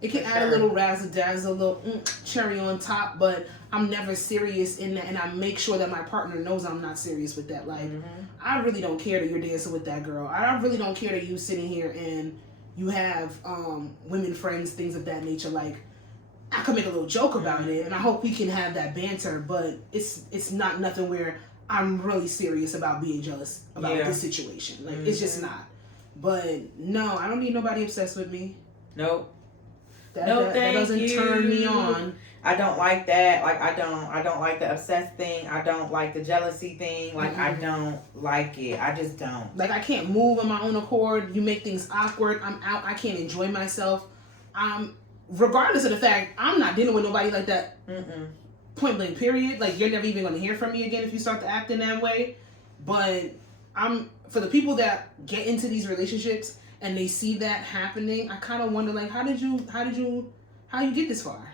It can add a little razzle-dazzle, a little cherry on top, but I'm never serious in that, and I make sure that my partner knows I'm not serious with that. Like, I really don't care that you're dancing with that girl. I really don't care that you sitting here and you have women friends, things of that nature. Like, I could make a little joke about it, and I hope we can have that banter, but it's not nothing where I'm really serious about being jealous about this situation. Like, it's just not. But, no, I don't need nobody obsessed with me. Nope. That doesn't turn me on. I don't like that. Like, I don't like the obsessed thing. I don't like the jealousy thing. Like, I don't like it. I just don't. Like, I can't move on my own accord. You make things awkward. I'm out. I can't enjoy myself. Regardless of the fact, I'm not dealing with nobody like that. Point blank, period. Like, you're never even going to hear from me again if you start to act in that way. But for the people that get into these relationships and they see that happening, I kind of wonder, like, how you get this far?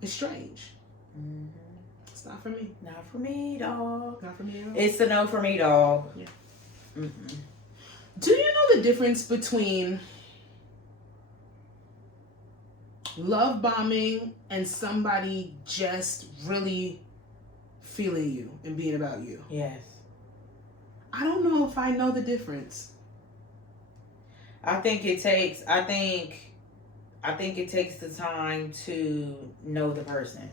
It's strange. It's not for me. Not for me, dog. Not for me at all. It's a no for me, dog. Yeah. Do you know the difference between love bombing and somebody just really feeling you and being about you? Yes. I don't know if I know the difference. I think it takes the time to know the person.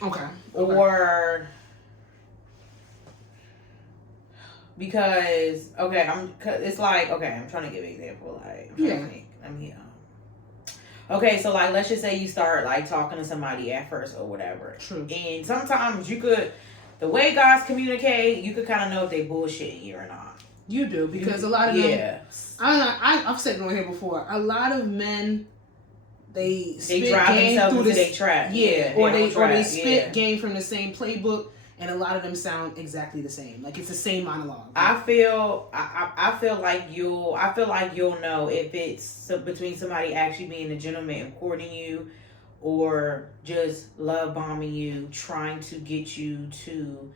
Okay. Or because it's like, I'm trying to give an example. Like, I'm trying to think. Okay, so like, let's just say you start like talking to somebody at first or whatever. True. And sometimes the way guys communicate, you could kind of know if they bullshitting you or not. You do, because a lot of them, I've said it on here before, a lot of men, they drive themselves into their trap. Or they spit game from the same playbook, and a lot of them sound exactly the same. Like, it's the same monologue. I feel like you'll know if it's between somebody actually being a gentleman and courting you, or just love bombing you, trying to get you to,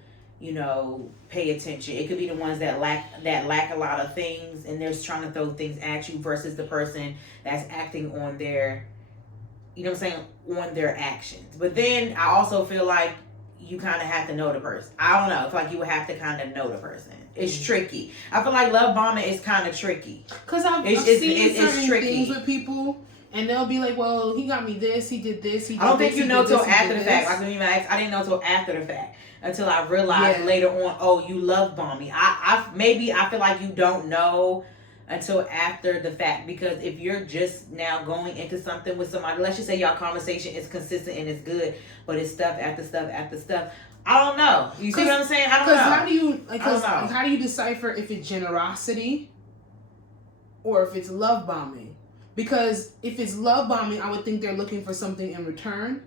pay attention. It could be the ones that lack a lot of things, and they're just trying to throw things at you, versus the person that's acting on their, on their actions. But then I also feel like you kind of have to know the person. I don't know. I feel like you would have to kind of know the person. It's tricky. I feel like love bombing is kind of tricky. Because I've seen certain things with people, and they'll be like, well, he got me this, he did this, he did this. I don't think you know till after the fact. I didn't know till after the fact. Until I realized later on, oh, you love bomb me. I feel like you don't know until after the fact, because if you're just now going into something with somebody, let's just say your conversation is consistent and it's good, but it's stuff after stuff after stuff. I don't know. You see what I'm saying? I don't know. How do you decipher if it's generosity or if it's love bombing? Because if it's love bombing, I would think they're looking for something in return.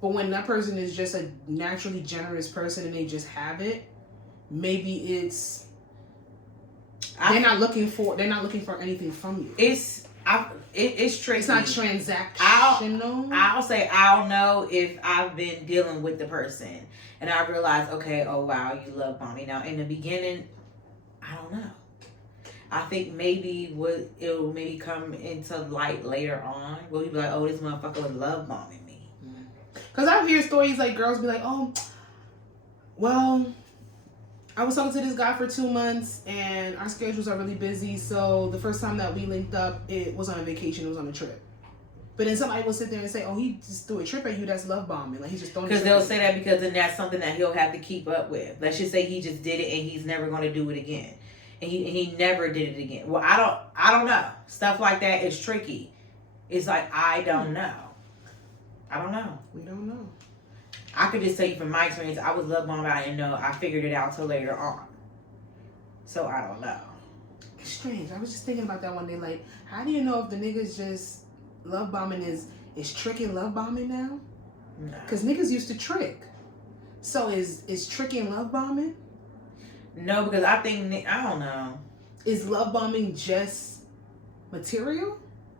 But when that person is just a naturally generous person and they just have it, maybe it's they're not looking for anything from you. It's tricky. It's not transactional. I'll say I'll know if I've been dealing with the person and I realize, okay, oh wow, you love bomb me. Now in the beginning, I don't know. I think maybe it'll maybe come into light later on. We'll be like, oh, this motherfucker was love bombing me. Because I hear stories like girls be like, oh, well, I was talking to this guy for 2 months and our schedules are really busy. So the first time that we linked up, it was on a vacation. It was on a trip. But then somebody will sit there and say, oh, he just threw a trip at you. That's love bombing. Like, he's just throwing a trip. Because they'll say that because then that's something that he'll have to keep up with. Let's just say he just did it and he's never going to do it again. And he never did it again. Well, I don't know. Stuff like that is tricky. It's like, I don't know. I don't know. We don't know. I could just tell you from my experience, I was love bombed. I didn't know. I figured it out till later on. So I don't know. It's strange. I was just thinking about that one day. Like, how do you know if the niggas just love bombing is tricking love bombing now? No. Because niggas used to trick. So is tricking love bombing? No, because I think, I don't know. Is love bombing just material?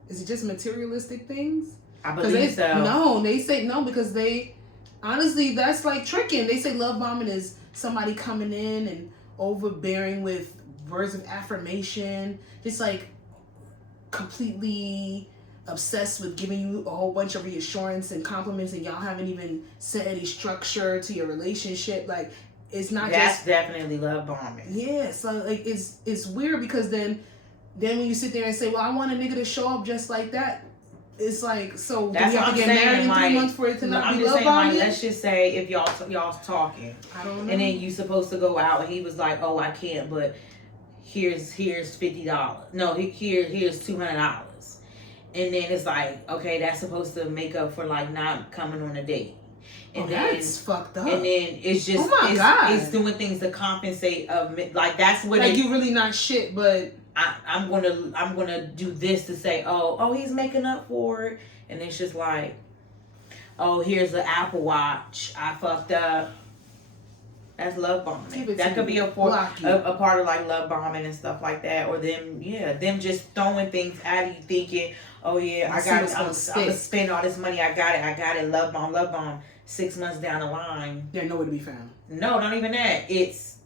Is it just materialistic things? I believe so. No, they say no because they, honestly, that's like tricking. They say love bombing is somebody coming in and overbearing with words of affirmation, just like completely obsessed with giving you a whole bunch of reassurance and compliments, and y'all haven't even set any structure to your relationship. Like, it's not that's just definitely love bombing. Yeah, so like it's weird because then when you sit there and say, well, I want a nigga to show up just like that, it's like, so that's do we have to get married in 3 months for it to not be love bombing? Like, let's just say if y'all talking, I don't know, and then you supposed to go out, and he was like, oh, I can't, but here's $50. No, here's $200. And then it's like, okay, that's supposed to make up for like not coming on a date. And then, that's fucked up. And then it's just, it's doing things to compensate of, like, that's what like, you really not shit, but I'm gonna do this to say, oh, he's making up for it. And it's just like, oh, here's the Apple Watch, I fucked up. That's love bombing. That could be a part of like love bombing and stuff like that. Or them just throwing things at you thinking, oh yeah, I'm gonna spend all this money, I got it, love bomb. 6 months down the line, they're nowhere to be found. No, not even that. It's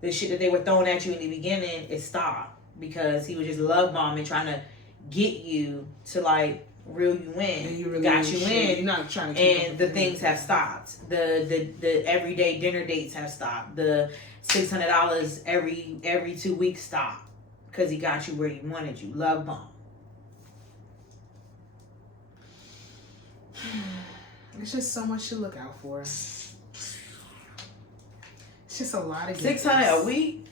the shit that they were throwing at you in the beginning. It stopped because he was just love bombing, trying to get you to like reel you in. And you really got you in. You're not trying to. And the things have stopped. The everyday dinner dates have stopped. The $600 every 2 weeks stopped because he got you where he wanted you. Love bomb. It's just so much to look out for. It's just a lot of $600 a week.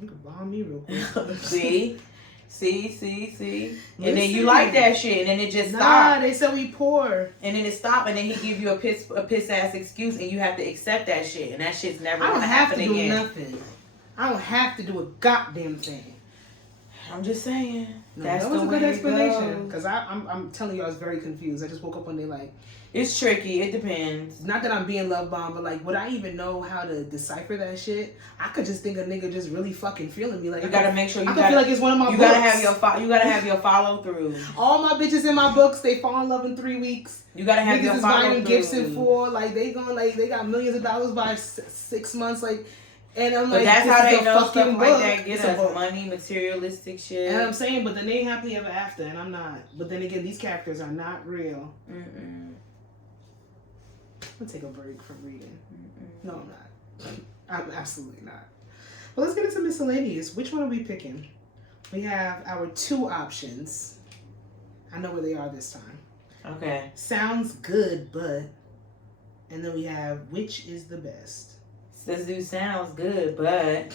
You can bomb me real quick. See. And then you like that shit, and then it just stopped. Nah, they said we poor. And then it stopped, and then he give you a piss ass excuse, and you have to accept that shit, and that shit's never gonna happen again. I don't have to do nothing. I don't have to do a goddamn thing. I'm just saying. No, that was a good explanation. Because I'm telling you, I was very confused. I just woke up one day like... It's tricky. It depends. Not that I'm being love bombed, but like, would I even know how to decipher that shit? I could just think a nigga just really fucking feeling me. Like, you gotta make sure you feel like it's one of my books. You gotta have your follow through. All my bitches in my books, they fall in love in 3 weeks. You gotta have your follow through. Niggas is buying gifts in 4. Like, they got millions of dollars by 6 months. Like... And I'm like, but that's how they know stuff book. like that get us money, materialistic shit. And I'm saying, but then they ain't happily ever after, and I'm not. But then again, these characters are not real. I'm gonna take a break from reading. No, I'm not. I'm absolutely not. But let's get into miscellaneous. Which one are we picking? We have our 2 options. I know where they are this time. Okay. Sounds good, but... And then we have which is the best. This dude sounds good, but...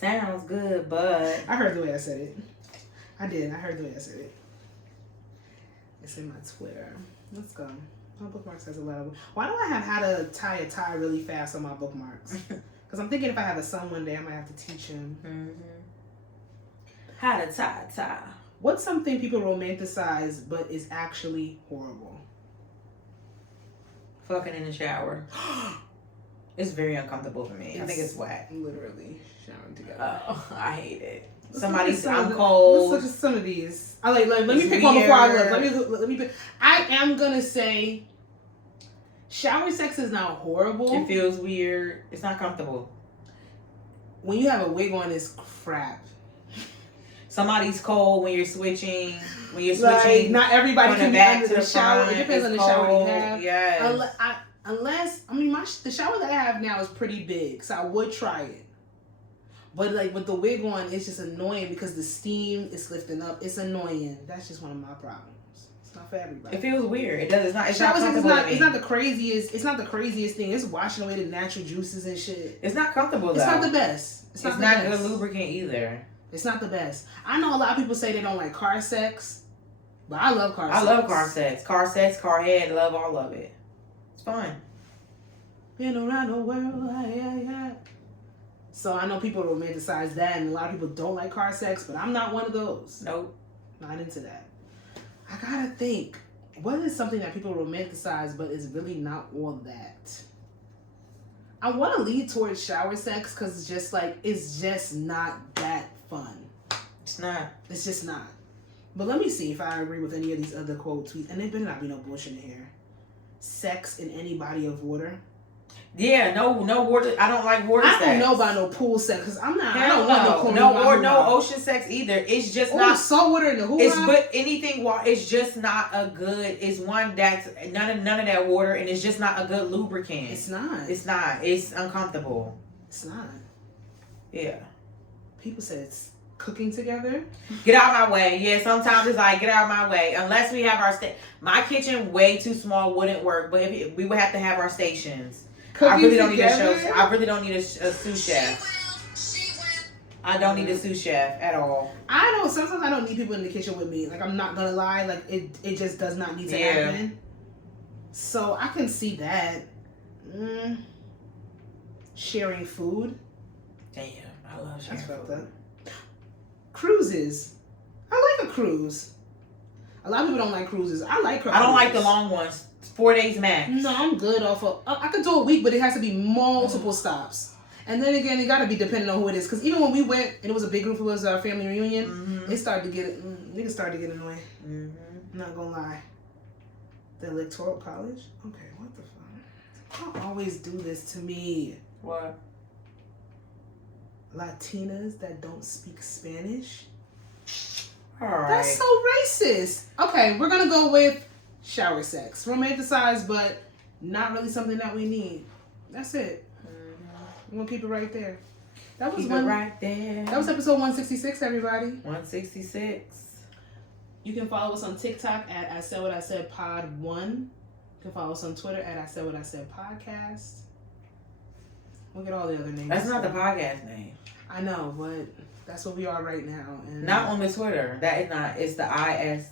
I heard the way I said it. I did. I heard the way I said it. It's in my Twitter. Let's go. My bookmarks has a lot of... Why do I have how to tie a tie really fast on my bookmarks? Because I'm thinking if I have a son one day, I might have to teach him. How to tie a tie. What's something people romanticize but is actually horrible? Fucking in the shower. It's very uncomfortable for me. I think it's wet. Literally showering together. Oh, I hate it. I'm cold. Let's look at some of these. I let me pick one before I look. Let me pick. I am gonna say, shower sex is not horrible. It feels weird. It's not comfortable. When you have a wig on, it's crap. Somebody's cold when you're switching. Like, not everybody can be under the shower. Front. It depends on the shower you have. Yes. Unless the shower that I have now is pretty big, so I would try it. But like with the wig on, it's just annoying because the steam is lifting up. It's annoying. That's just one of my problems. It's not for everybody. It feels weird. It does. It's not. It's shower not sex comfortable. it's not the craziest. It's not the craziest thing. It's washing away the natural juices and shit. It's not comfortable though. It's not the best. It's not good lubricant either. It's not the best. I know a lot of people say they don't like car sex, but I love car sex. I love car sex. Car sex, car head, love all of it. It's fun. Been around the world, yeah. So I know people romanticize that, and a lot of people don't like car sex, but I'm not one of those. Nope. Not into that. I gotta think, what is something that people romanticize, but is really not all that? I want to lead towards shower sex because it's just not that fun. It's not. It's just not. But let me see if I agree with any of these other quote tweets, and there better not be no bullshit in here. Sex in any body of water. Yeah, no water. I don't like water sex. I don't know about no pool sex because I'm not. Hell I don't want no ocean sex either. It's just not salt water in the hoo-ha. It's but anything. It's just not a good. It's one that's none of that water, and it's just not a good lubricant. It's not. It's not. It's uncomfortable. It's not. Yeah. People say it's cooking together. Get out of my way. Yeah, sometimes it's like, get out of my way. Unless we have our my kitchen way too small wouldn't work, but we would have to have our stations. I really don't need a sous chef. I don't need a sous chef at all. Sometimes I don't need people in the kitchen with me. Like, I'm not gonna lie. Like, it just does not need to happen. So I can see that. Sharing food. Damn, I love sharing food. Cruises. I like a cruise. A lot of people don't like cruises. I like cruises. I don't like the long ones. 4 days max. No, I'm good off of. I could do a week, but it has to be multiple stops. And then again, it got to be depending on who it is. Because even when we went, and it was a big group, it was our family reunion, it started to get, niggas started to get annoying. I'm not going to lie. The Electoral College? Okay, what the fuck? Y'all always do this to me. What? Latinas that don't speak Spanish? All right. That's so racist. Okay, we're going to go with shower sex. Romanticized, but not really something that we need. That's it. We're going to keep it right there. That was right there. That was episode 166, everybody. 166. You can follow us on TikTok at I Said What I Said Pod 1. You can follow us on Twitter at I Said What I Said Podcast. Look at all the other names. That's not the podcast name. I know, but that's what we are right now. And not on the Twitter. That is not. It's the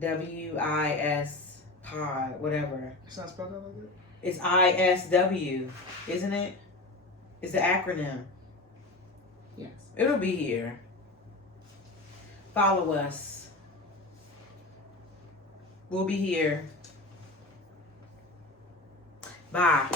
ISWIS pod, whatever. It's not spelled out like that? It's ISW, isn't it? It's the acronym. Yes. It'll be here. Follow us. We'll be here. Bye.